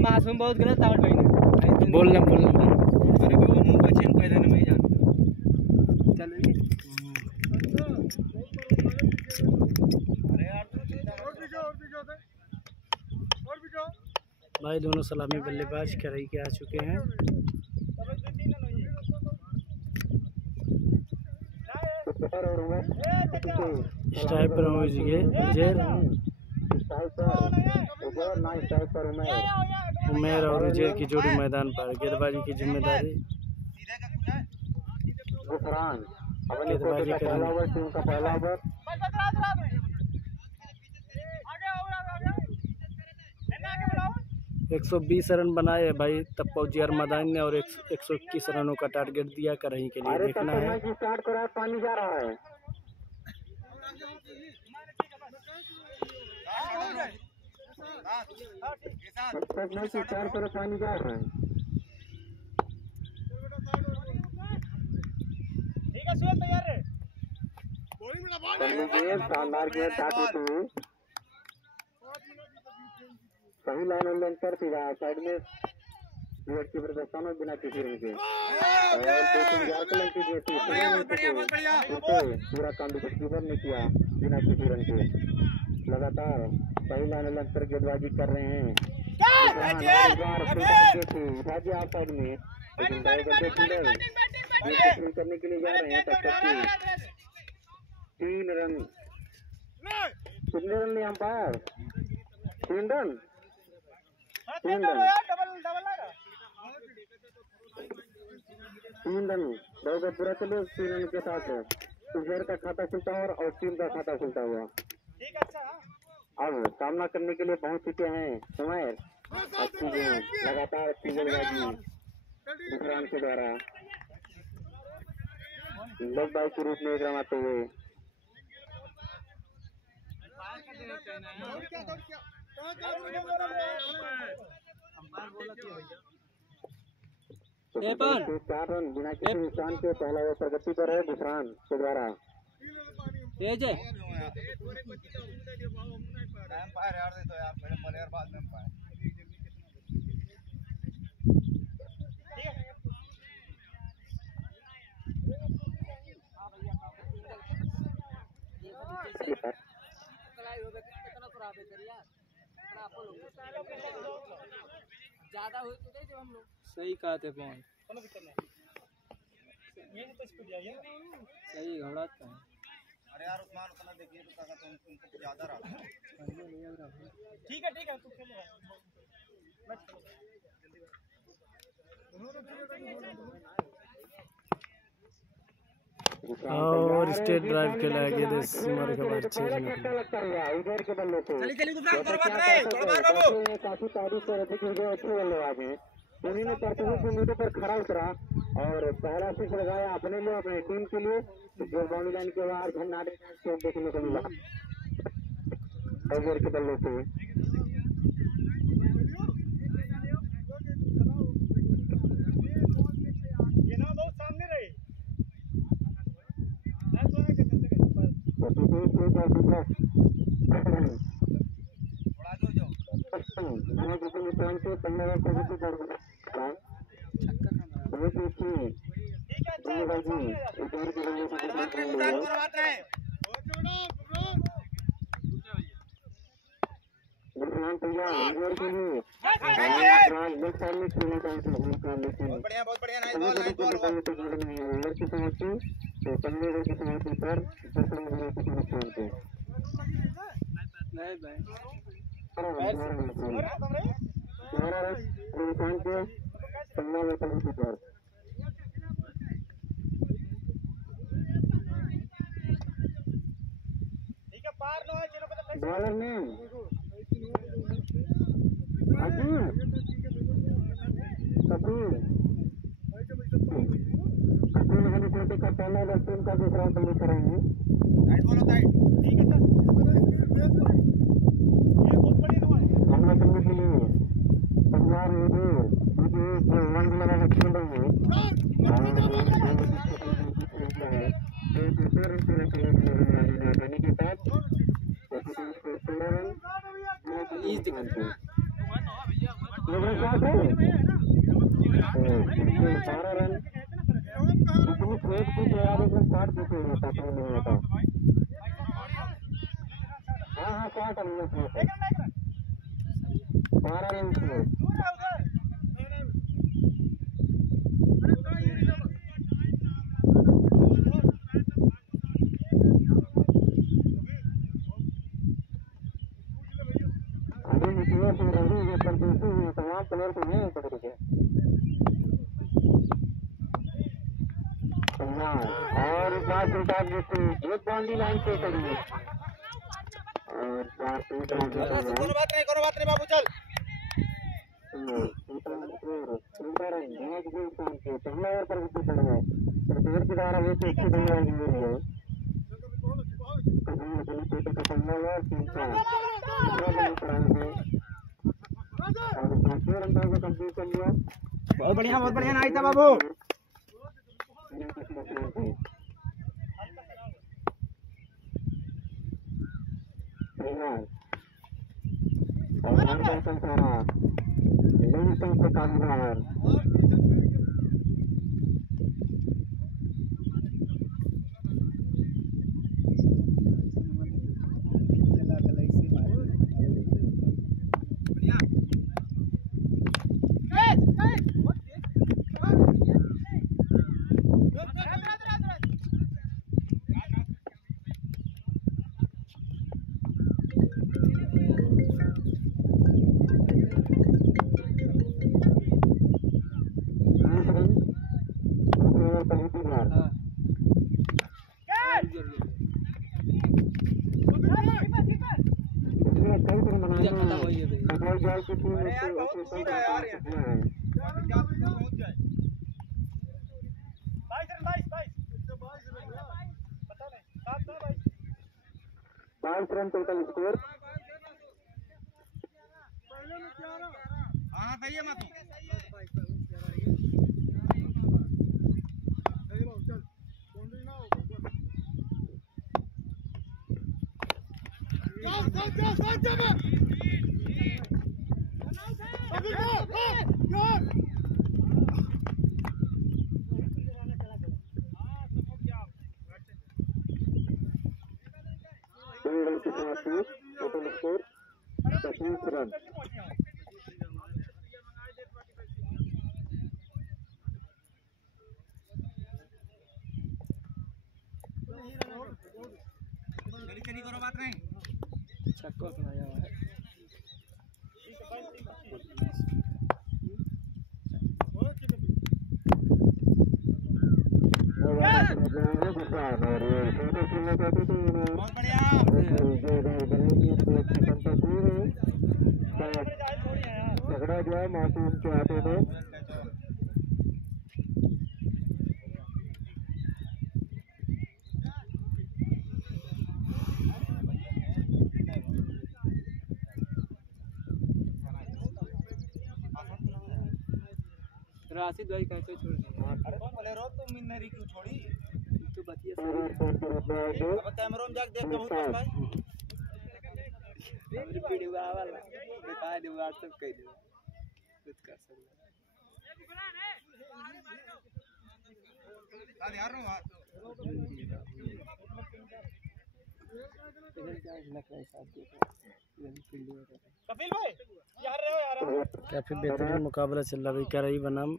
मासूम बहुत गलत तावट भाई ने बोलना अरे वो मुंह बच्चे कह देना मैं जान चल अरे यार और भी जाओ भाई दोनों सलामी बल्लेबाज कराई के आ चुके हैं। स्ट्राइकर उमेर और उजेर की जोड़ी मैदान पर। गेंदबाजी की जिम्मेदारी गेंदबाजी करेंगे। 120 रन बनाए है भाई तप्पा उजियार मैदान ने और 121 रनों का टारगेट दिया करही के लिए। देखना है पानी जा रहा है। पानी जा रहा है। ठीक है सुन तैयार है। शानदार गेंद काटी थी। सही लाइन लेंकर सीधा साइड में विकेट कीपर का सामने बिना किसी रन के पूरा काम विकेट कीपर ने किया बिना किसी रन के। लगातार सही लाइन लेंकर गेंदबाजी कर रहे हैं। आप साइड में करने के लिए जा रहे हैं। तब तक 3 रन कितने रन लिए अंपायर? 3 रन 3 रन बहुत बुरा चले। 3 रन के साथ उजर का खाता खुलता हुआ और टीम का खाता खुलता हुआ। अब सामना करने के लिए पहुंच चुके हैं समय। अच्छी गेंद लगातार अच्छी गेंदबाजी विक्रांत के द्वारा लोग बाई के रूप में रमाते हुए। तो 4 रन बिना किसी नुकसान के पहला ओवर प्रगति पर है विक्रांत के द्वारा। ज्यादा हुई तो दे हम लोग सही कहा थे पवन सही घबराता है। अरे यार उस्मान उतना देखिए तो ताकत उनको ज्यादा रहा। ठीक है तू खेल रहा और स्टेट ड्राइव के लागे देश मार के बाद 6 रन इधर के बल्ले से चली गुजरात बाबू काफी तारीफ कर रहे थे कि अच्छे बल्लेबाज हैं। उन्हीं ने 45 मिनटों पर खड़ा उतरा और पहला सिक्स लगाया अपने लिए अपने टीम के लिए। जो बाउंड्री लाइन के बाहर झंडाटे देखने को मिला इधर के बल्ले से। बहुत बढ़िया नाइस बॉलर ने कपूर का पहला ओवर टीम का दूसरा बल्ले करेंगे। ठीक है सर हमला करने के लिए पंजाब मुझे रंग लगाना खेल रहे हैं। के साथ 12 रन जितनी खेत की तैयारी में 60 जीते होता नहीं होता। हाँ 60 रन में 12 रन से तमाम प्लेयर को नहीं पकड़ के और बात उल्टा एक बाउंड्री लाइन से करी और कोनो बात नहीं बाबू चल। पहला ओवर पर विकेट पड़ गए प्रतिवर के द्वारा वो अच्छी बल्ले है पहला ओवर 3 रन को कंप्लीट कर लिया। बहुत बढ़िया नाइस था बाबू। Run total score. हाँ सही है मातू। Total score 25 run. चली करो बात नहीं। छक्का खिलाया हुआ है। बहुत बढ़िया। झगड़ा जो है मासूम के हाथों में। राशिद भाई कैसे छोड़ दिया? अरे बोले रो तुम मिन्नरी क्यों छोड़ी? तो बतिया अब कैमरा में जाके देख के बहुत भाई। रिपीट हुआ वाला बता दे व्हाट्सएप कह दे कुछ कर सकते आज यार नो यार इधर क्या लग रहा है साथ देखो यही फील्ड में कपिल भाई यार रहे हो यार। काफी बेहतरीन मुकाबला चल रहा है कराई बनाम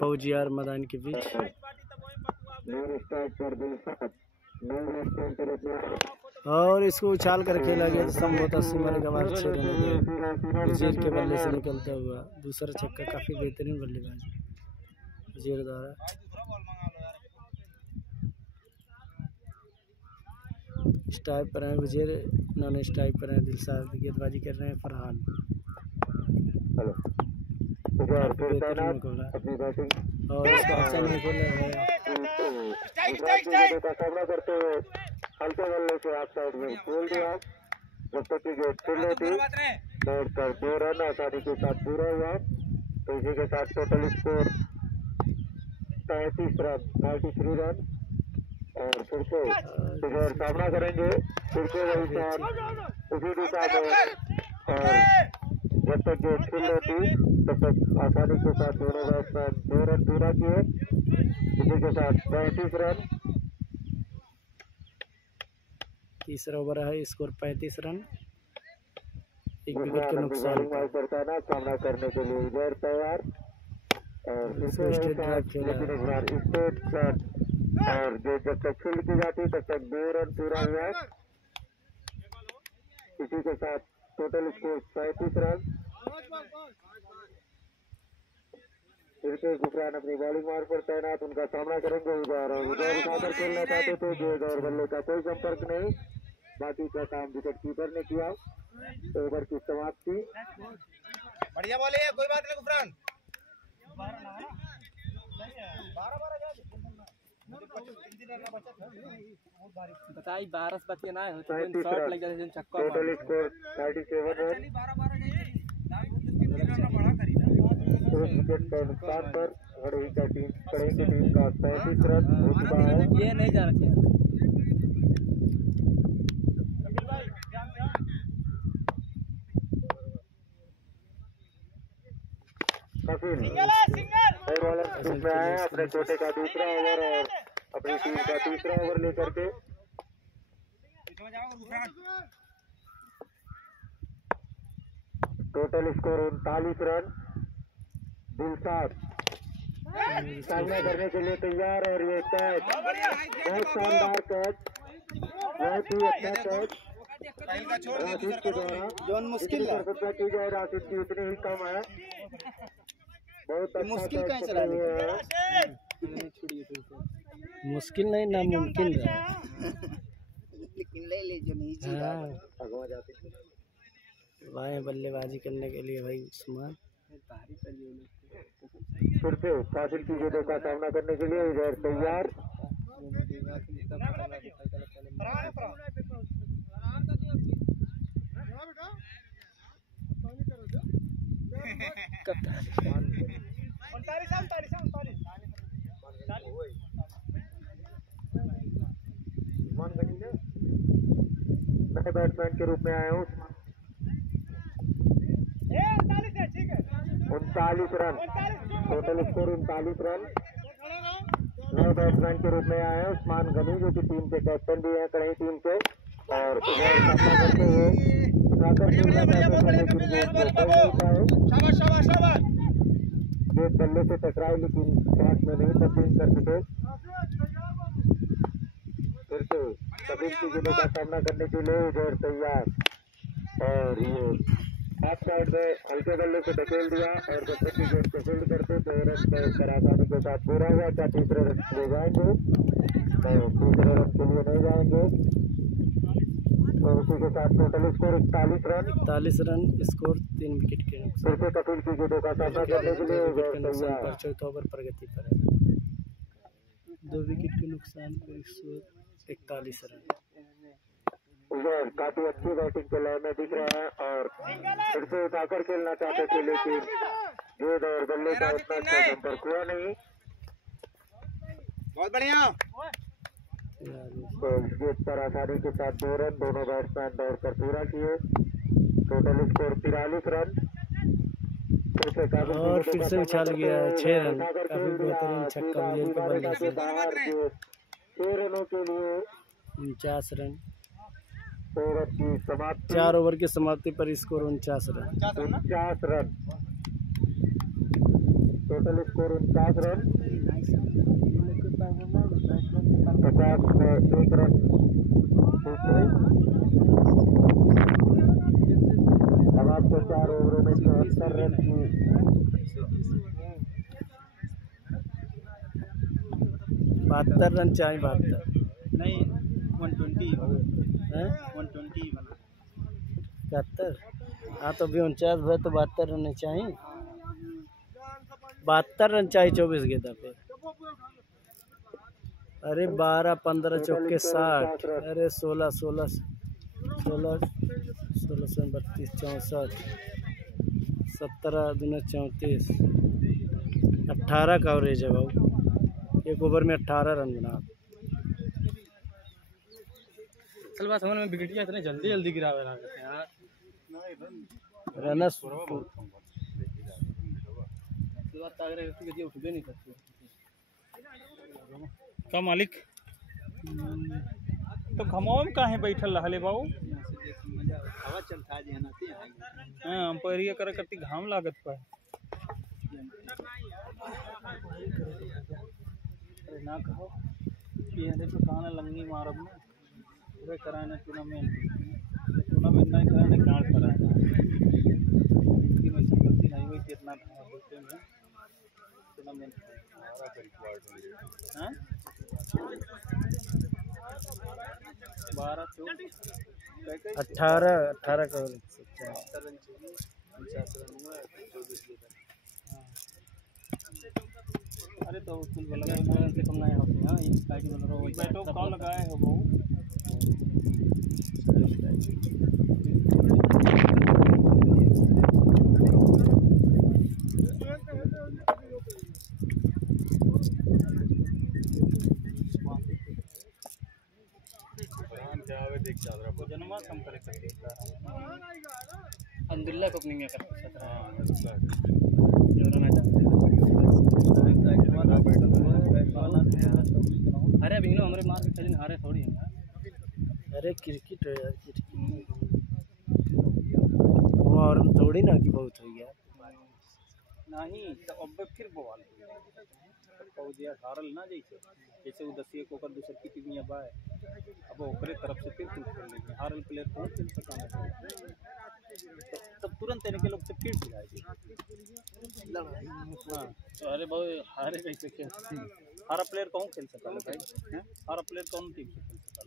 फौजियार मैदान के बीच। और इसको उछाल कर खेला गया संभवतः सीमा के बाद 6 रन वजीर के बल्ले से निकलता हुआ दूसरा छक्का। काफी बेहतरीन बल्लेबाज वजीर द्वारा। स्ट्राइक पर हैं वजीर, नॉन स्ट्राइक पर हैं दिलशाद, गेंदबाजी कर रहे हैं फरहान। बेहतरीन मुकाबला और इसका ऑप्शन में खेल रहे हैं का सामना करते हुए हल्के बल्ले से आप साइड में खोल दिया। जब तक की गेट खुल रही थी दौड़ कर 2 रन आसानी के साथ पूरा हुआ। तो इसी के साथ टोटल स्कोर 33 रन 93 रन। और फिर से इधर सामना करेंगे फिर से वही शान उसी दिशा में। और जब तक जो खेल होती तब तक आसानी के साथ दोनों बैट्समैन 2 रन पूरा किए, इसी के साथ 35 रन। तीसरा ओवर है, स्कोर 35 रन, 1 विकेट के नुकसान पर। करता है ना सामना करने के लिए इधर तैयार और लेकिन इस बार स्टेट शॉट और जो जब तक फील्ड की जाती तब तक 2 रन पूरा हुआ। इसी के साथ टोटल स्कोर 35 रन। फिर से गुफरान अपनी बॉलिंग मार्ग पर तैनात, उनका सामना करेंगे उधर और उधर उठाकर खेलना चाहते थे जो इधर बल्ले का कोई संपर्क नहीं, बाकी का काम विकेट कीपर ने किया। ओवर की समाप्ति। बढ़िया बॉल है, कोई बात नहीं गुफरान। बताई 12 बच्चे ना हो, टोटल शॉट लग जाते छक्का मार। Score 37 run. 2 विकेट के नुकसान पर खड़े की टीम का 35 रन हो चुका है। ये नहीं जा रहा कपिल और वाला टीम में आया अपने कोटे का दूसरा ओवर और अपनी टीम का तीसरा ओवर लेकर के। Total score 39 run. दिलशाद सामना करने के लिए तैयार और ये कैच बहुत शानदार कैच, बहुत ही अच्छा कैच राशिद के द्वारा। जोन मुश्किल है, की जाए राशिद की उतनी ही कम है, बहुत अच्छा मुश्किल कैच कैच पकड़े हुए हैं। मुश्किल नहीं, नामुमकिन रहा। लेकिन ले ले जो नहीं हाँ, भगवा जाते वाह बल्लेबाजी करने के लिए भाई उस्मान। फिर से कासिल की गेंदों का सामना करने के लिए इधर तैयार। नए बैट्समैन के रूप में आए हूँ। 39 रन, टोटल स्कोर 39 रन। नए बैट्समैन के रूप में आए हैं उस्मान गनी जो कि टीम के कैप्टन भी हैं कड़ई टीम के और सामना करते हुए गेंद बल्ले से टकराई लेकिन कैच में नहीं तब्दील कर सके। फिर से कपिल की गेंदों का सामना करने के लिए इधर तैयार और ये हाफ साइड में हल्के बल्ले से धकेल दिया और जब तक की गेंद को फील्ड करते तो रन पर आसानी के साथ पूरा हुआ। क्या तीसरे रन के लिए जाएंगे? नहीं, तीसरे रन के लिए नहीं जाएंगे। तो उसी के साथ total score 41 run. 41 run, score 3 wicket के नुकसान। फिर से कपिल की गेंदों का सामना करने के लिए विकेट के इधर नुकसान तैयार। पर चौथा ओवर प्रगति पर है। 2 विकेट के नुकसान पर 141 रन। उधर काफी अच्छी बैटिंग के लय में दिख रहे हैं और फिर से उठाकर खेलना चाहते थे लेकिन गेंद और बल्ले का उतना अच्छा संपर्क हुआ नहीं। बहुत बढ़िया। तो गेंद पर आसानी के साथ 2 रन दोनों बैट्समैन दौड़कर पूरा किए। Total score 43 run. और फिर से उछाल गया 6 रन, काफी बेहतरीन छक्का विजय के बल्ले से। 6 रनों के लिए 49 रन। ओवर की समाप्ति। 4 ओवर की समाप्ति पर score 49 run. 49 run, total score 49 run. 51 run. अब आपको 4 ओवरों में 74 रन की 72 रन चाहिए। 72 नहीं 120 है 120 बना 71। हाँ तो अभी 49 हुआ तो 72 रन चाहिए। 72 रन चाहिए 24 गेंदा पे। अरे 12 15 चौके 60, अरे 16 16 16 16 से 32 64 17 दूना 34 18 का एवरेज है बाबू। एक ओवर में 18 रन बना। चल बात समझ में बिगड़ गया, इतने जल्दी गिरा यार। रनस का मालिक तो घमाओ में काहे बैठल रहले बाबू। हवा चलता है ना ती हां हम परिया करे करती घाम लागत पा। अरे ना कहो कि ये तो कान लंगी मारब ना पूरे कराने टूर्नामेंट नहीं कराने कार्ड कराना इनकी में से गलती नहीं हुई कितना घाम होते में टूर्नामेंट हमारा का रिकॉर्ड हां 12 18 का अरे तो कुल लगा से कम नहीं होती हां इस साइड में रो बैठो कौन लगाए हो वो देख चादरा को जन्मा कम करे सकते अल्हम्दुलिल्लाह को नहीं कर सकता जोरना चाहते अरे अभी नो हमारे मार के खेलने हारे थोड़ी है। अरे क्रिकेट है यार और थोड़ी ना कि बहुत हो गया नहीं तो अब फिर बवाल पौजिया हारल ना जैसे वो 10 को कर दूसर की टीम अब आए अब ओकरे तरफ से फिर खेल लेंगे हारल प्लेयर कौन खेल सकता है तब तुरंत इनके के लोग से फिर जाएगी। हाँ तो अरे भाई हारे कैसे खेल हारा प्लेयर कौन खेल सकता है भाई हारा प्लेयर कौन टीम से खेल सकता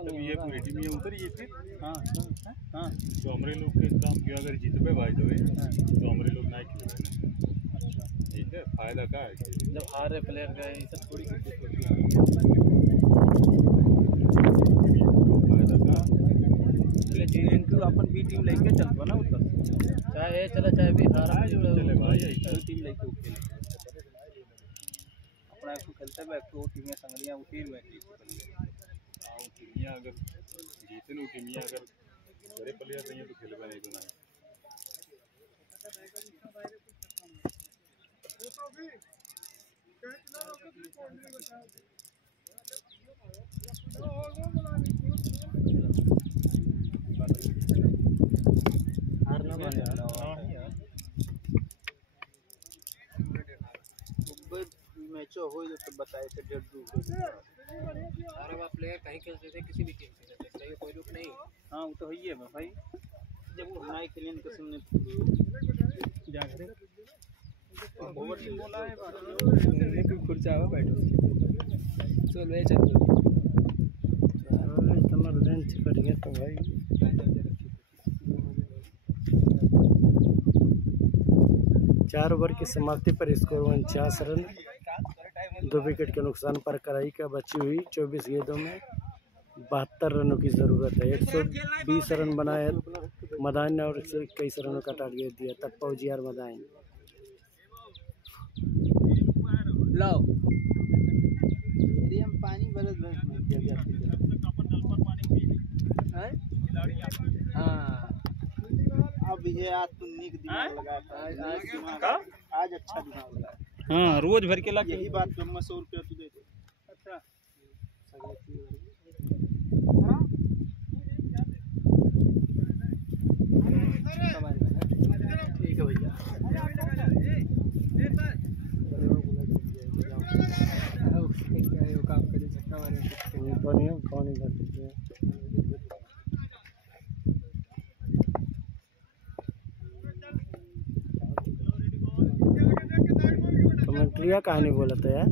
है ये पूरी टीम ये उतर ये फिर हाँ हाँ तो हमारे लोग के काम किया अगर जीतबे भाई तो हमारे लोग नहीं खेल ठीक है फायदा क्या है जब हारे प्लेयर गए ये सब थोड़ी फायदा क्या इनको अपन बी टीम लेके चलबो ना उधर चाहे चला चाहे भी हारा चले भाई ऐसा टीम लेके खेल अपना को खेलते बैक तो टीम में संगरियां उठीर में हां टीमियां अगर जीते नो टीमियां अगर बड़े प्लेयर नहीं है तो खेलबे नहीं तो नहीं हारना माने मैचो हो तो बताए थे 1.5 अरे वो प्लेयर कहीं खेलते थे किसी भी टीम से खेलते थे कोई रुक नहीं हां वो तो है ही है भाई जब वो नाई खेलें के सामने जा करे ओवर टीम बोला है बात कोई खुर्चा आवा बैठो चल वे चल इतना लेंथ कट गया तो भाई 4 ओवर की समाप्ति पर स्कोर 49 रन 2 विकेट के नुकसान पर कराई का बची हुई 24 गेंदों में 72 रनों की ज़रूरत है। 120 रन बनाए मदान ने और 121 रनों का टारगेट दिया तब पहुंची यार मदान लाओ एरिया में पानी बरस में दिया है हां अब ये आज तुम निक दिमाग लगाया आज अच्छा दिमाग लगाया हां रोज भर के लगे यही बात पे 100 रुपया तू दे दे अच्छा ठीक है भैया काम कर सकता पानी कर सकते हैं कमेंट्रिया कहानी बोला था यार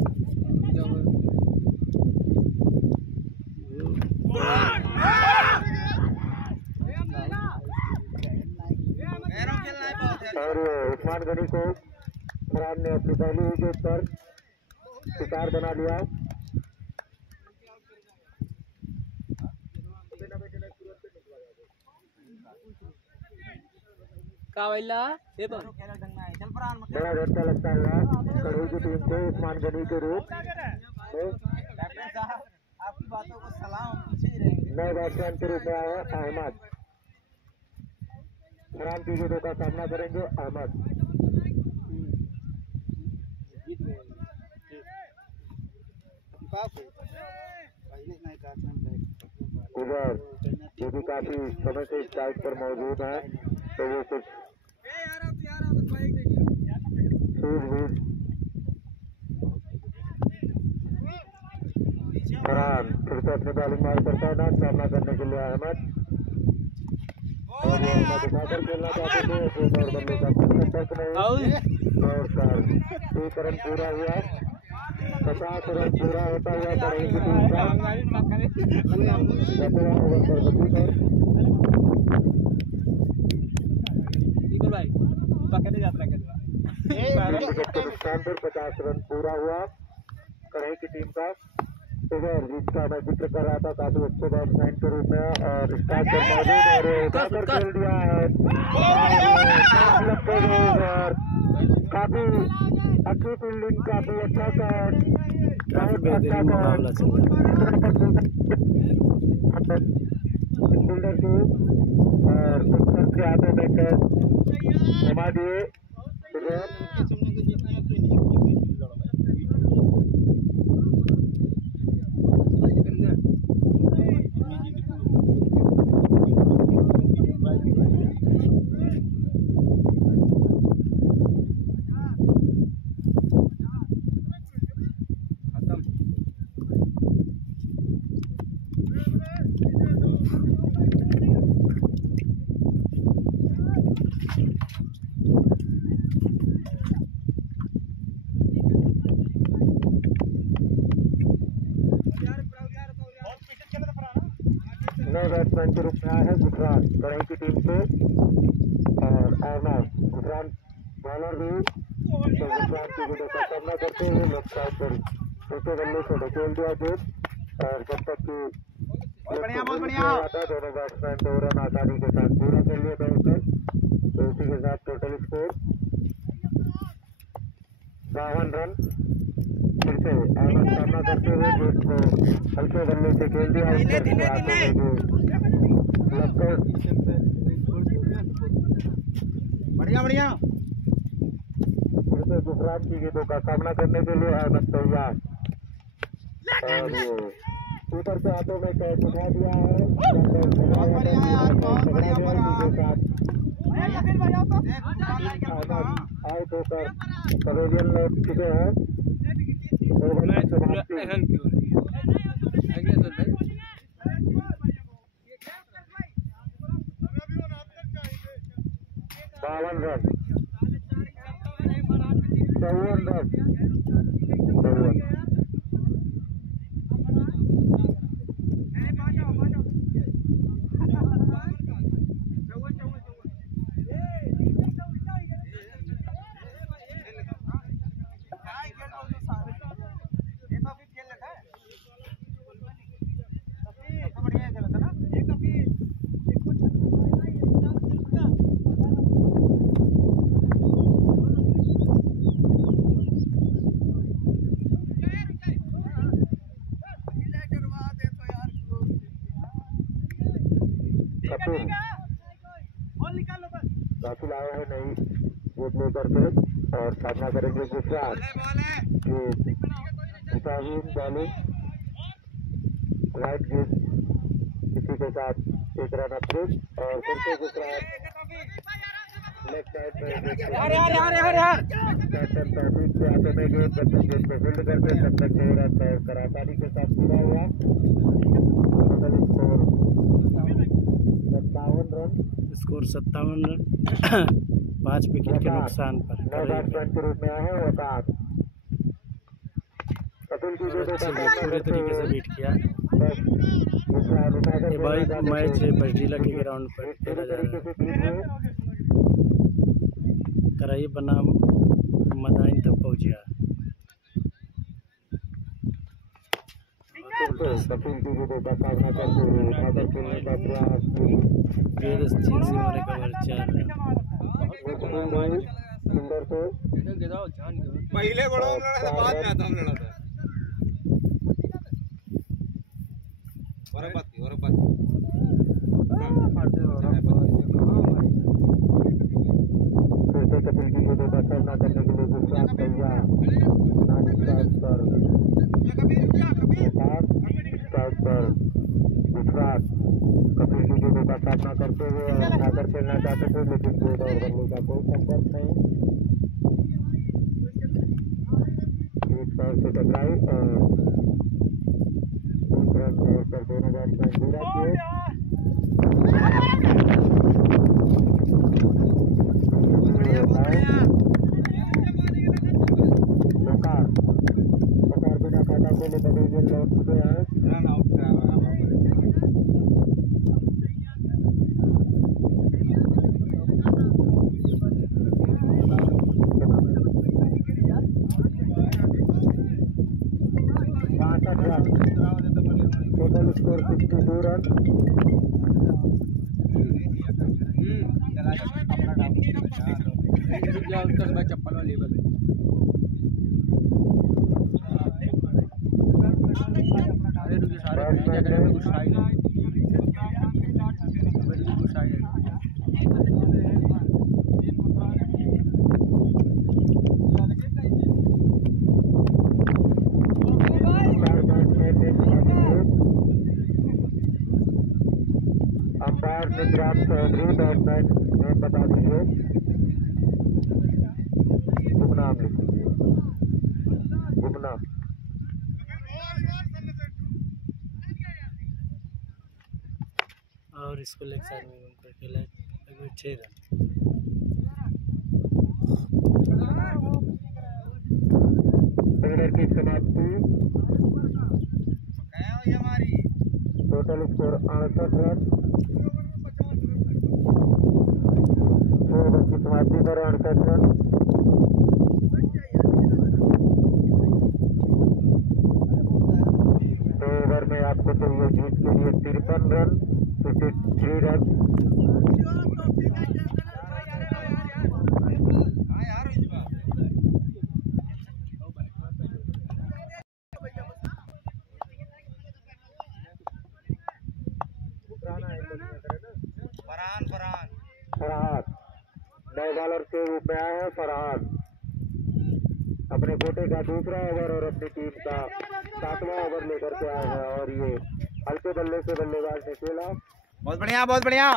और उस्मान गनी को फरहान ने अपनी पहली विकेट पर शिकार बना लिया। बड़ा झटका लगता हुआ कड़ोई की टीम को उस्मान गनी के रूप आपकी बातों को सलाम पीछे ही रहेंगे नए बैट्समैन के रूप में आया अहमद फरहान टीके का सामना करेंगे अहमद। जीत गए पहले नहीं काटना उधर जो भी काफी समय से स्ट्राइक पर मौजूद है, तो वो कुछ सूझबूझ फरहान फिर से अपनी बॉलिंग मार करता है ना, सामना करने के लिए अहमद और उठाकर खेलना चाहते थे, एक और बल्ले का संपर्क नहीं और सर 1 रन पूरा हुआ, 50 रन पूरा होता हुआ करेंगे की टीम का 17 ओवर पर 32 पर विकेट के नुकसान पर 50 रन पूरा हुआ करें की टीम का। इधर जिसका मैं जिक्र कर रहा था, काफी अच्छे बैट्समैन के रूप में और स्टार्ट पर मौजूद और उठाकर खेल दिया है, काफी अच्छी फील्डिंग, काफी अच्छा शॉट, काफी बेहतरीन मुकाबला चल रहा है। फील्डर को और फिक्सर के हाथों में कैच घुमा दिए। नए बैट्समैन के रूप में आया है गुजरात करें की टीम से और अहमद गुजरात बॉलर भी, तो गुजरात की विकेट का सामना करते हुए लेफ्ट साइड पर छोटे बल्ले से ढकेल दिया गेंद और जब तक कि दोनों बैट्समैन 2 रन आसानी के साथ पूरा कर लिया दौड़कर, तो उसी के साथ टोटल स्कोर 52 रन। फिर से अहमद सामना करते हुए गेंद को हल्के बल्ले से खेल दिया, बढ़िया फिर से गुजरात की गेंदों का सामना करने के लिए अहमद तैयार और ऊपर से हाथों में कैच उठा दिया है, आउट होकर पवेलियन लौट चुके हैं। 52 रन 54 रन दाखिल आया है नई गेंद लेकर के और सामना करेंगे गुजरात की हिसाबीन बॉलिंग, राइट गेंद इसी के साथ 1 रन अपडेट और फिर से गुजरात लेफ्ट साइड में कैप्टन तौफीक के हाथों में गेंद, जब तक गेंद को फील्ड करते तब तक 2 रन कर आसानी के साथ पूरा हुआ। Total score 57 run, score 57 run 5 wicket के नुकसान पर। नए बैट्समैन के रूप में आए हैं वकास, कपिल की गेंदों का सामना पूरे तरीके से बीट किया। ये भाई मैच बजडीला के ग्राउंड पर खेला जा रहा है। कराई बनाम मदाइन तक पहुंचा। कपिल की गेंदों का सामना करते हुए उठाकर खेलने का प्रयास, गेंद चीन से मारे कवर 4 रन। सुंदर से पहले बड़ा लड़ा था, बाद में आता हम लड़ा था। चाहते थे, लेकिन गेंद और बल्ले का कोई संपर्क नहीं। एक पैर से टकराई और दूसरा छोड़ कर दोनों बैट्समैन पूरा किए। बिना खाता खोले बगल में लौट चुके हैं। रन आउट कराया टोटल स्कोर 62 रन। चप्पल वाली अंपायर निद्राम चौधरी, बैट्समैन नेम बता दीजिए। शुभ नाम लिखिए। शुभ नाम। और इसको लेग साइड में घूमकर खेला 6 रन। फेडर की समाप्ति। Total score 68 run. 6 ओवर की समाप्ति पर 68 रन। 2 ओवर में आपको चाहिए जीत के लिए 53 रन, 53 रन। फरहाद नए बॉलर के रूप में आए हैं। फरहाद अपने कोटे का दूसरा ओवर और अपनी टीम का 7वां ओवर लेकर के आए हैं और ये हल्के बल्ले से बल्लेबाज ने खेला। बहुत बढ़िया, बहुत बढ़िया।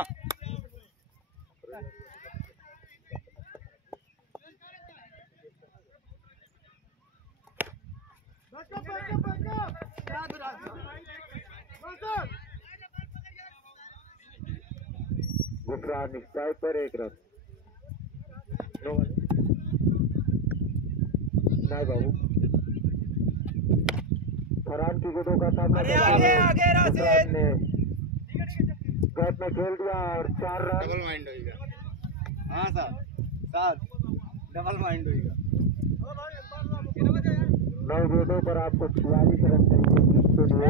गुफरान स्ट्राइक पर 1 रन। नहीं बाबू, फरहान की गेंदों का सामना ने गैप में खेल दिया और 4 रन। डबल माइंड होगा। हाँ सर, साथ डबल माइंड होगा। 9 गेंदों पर आपको 46 रन चाहिए जीत के लिए।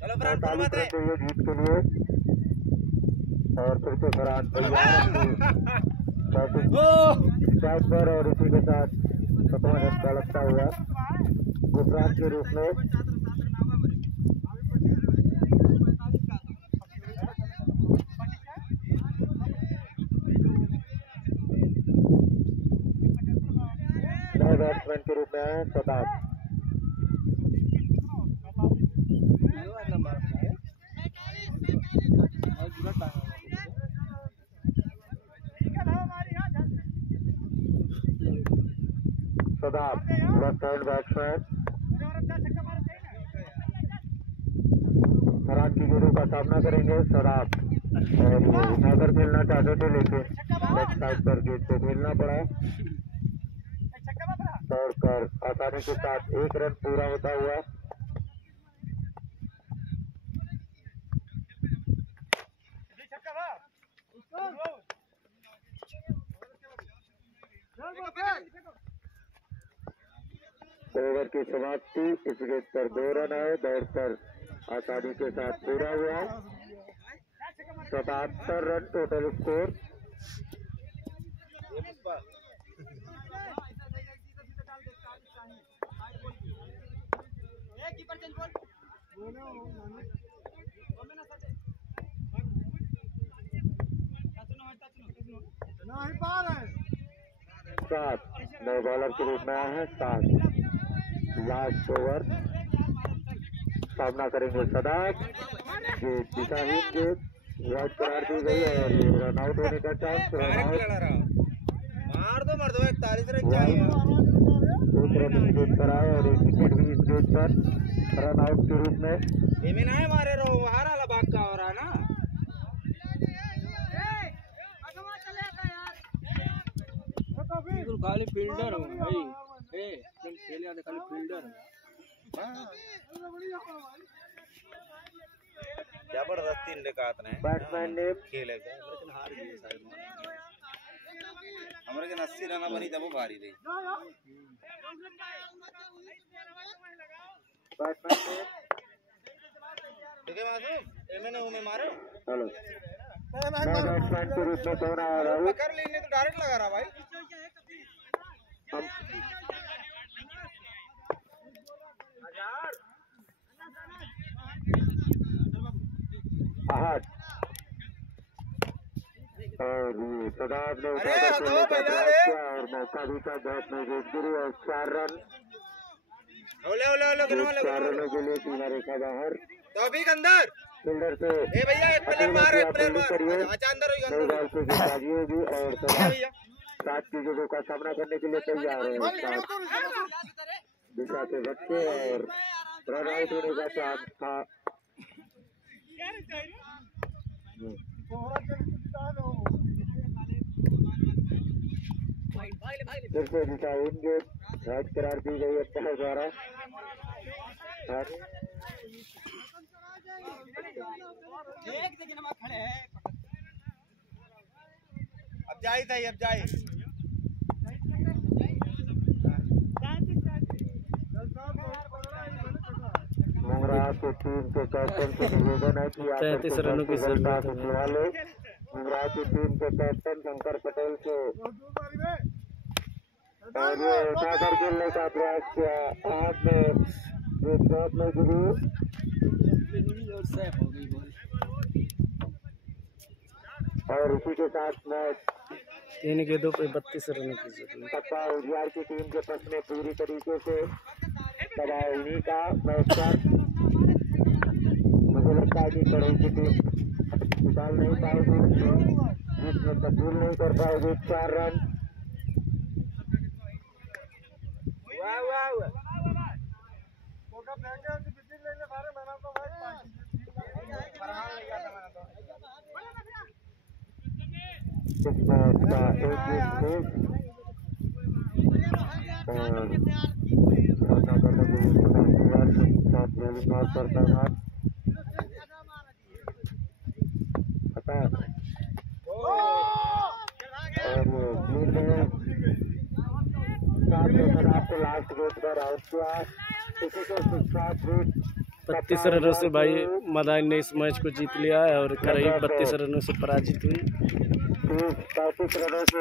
चलो 45 रन चाहिए जीत के लिए और फिर से फरहान स्ट्राइक पर और इसी के साथ 7वां झटका लगता हुआ गुफरान के रूप में। नए बैट्समैन के रूप में आए शताब। शताब लेफ्ट हैंड बैट्समैन। फरहान की गेंदों का सामना करेंगे शताब और ये उठाकर खेलना चाहते थे लेकिन लेफ्ट साइड पर गेंद को खेलना पड़ा। दौड़कर आसानी के साथ 1 रन पूरा होता हुआ। ओवर की समाप्ति। इस गेंद पर 2 रन आए, दौड़कर आसानी के साथ पूरा हुआ। 77 रन टोटल स्कोर। सात नए बॉलर के रूप में आए हैं। 7 लास्ट ओवर। सामना करेंगे सदाब। ये दिशाहीन गेंद वाइड करार दी गई और रन आउट होने का चांस। मार दो 41 रन चाहिए। एक रन विकेट पर आए और एक विकेट भी इस गेंद पर रन आउट के रूप में। एमे ना मारे रहो हारा ला भाग का हो रहा ना। खाली फील्डर हूँ भाई, खेले आते खाली फील्डर हूँ। जबरदस्ती निकात ने बैट्समैन ने खेलेगा लेकिन हार गए सारे। हमरे के 80 रन बनी तब भारी रही। बैट्समैन ने ठीक है मासूम एमे ने उमे मारो। हेलो बैट्समैन के रूप में कौन आ रहा है? पकड़ लेने तो डायरेक्ट लगा रहा भाई। आहट और सदाब ने अरे हटो भैया रे और मौका भी था बहुत मजबूत गिरी और 4 रन। ओले ओले ओले गिनवा ले। 4 रनों के लिए सीमा रेखा बाहर। तो अभी अंदर फील्डर से ए भैया एक प्लेयर मार अच्छा अंदर होई नई बॉल से गेंदबाजी होगी और सदाब 7 चीजों का सामना करने के लिए तैयार है। दिशा से बच्चे और रन आउट होने का चांस था। फिर से दिशाहीन गेंद राइट करार दी गई अंपायर द्वारा। अब जाई था अब जाई। मुंगरा की टीम के कैप्टन से निवेदन है कि 33 रनों की जरूरत है। मुंगरा की टीम के कैप्टन शंकर पटेल से और ये उठाकर खेलने का प्रयास किया। हाथ में ये शॉट में गिरी और इसी के साथ मैच 3 गेंदों पे 32 रनों की जरूरत। सपा उजियार की टीम के पक्ष में पूरी तरीके से दबाव उन्हीं का मैच पर। मुझे लगता है कि कड़ई की टीम निकाल नहीं पाएगी, जिसमें तब्दील नहीं कर पाएगी। 4 रन इस मैच का एक विकेट सामना करने के लिए करता है। आपको लास्ट गेट पर आउट किया। इसी के साथ 32 रनों से भाई मदाइन ने इस मैच को जीत लिया है और करीब 32 रनों से पराजित हुई। 35 रनों से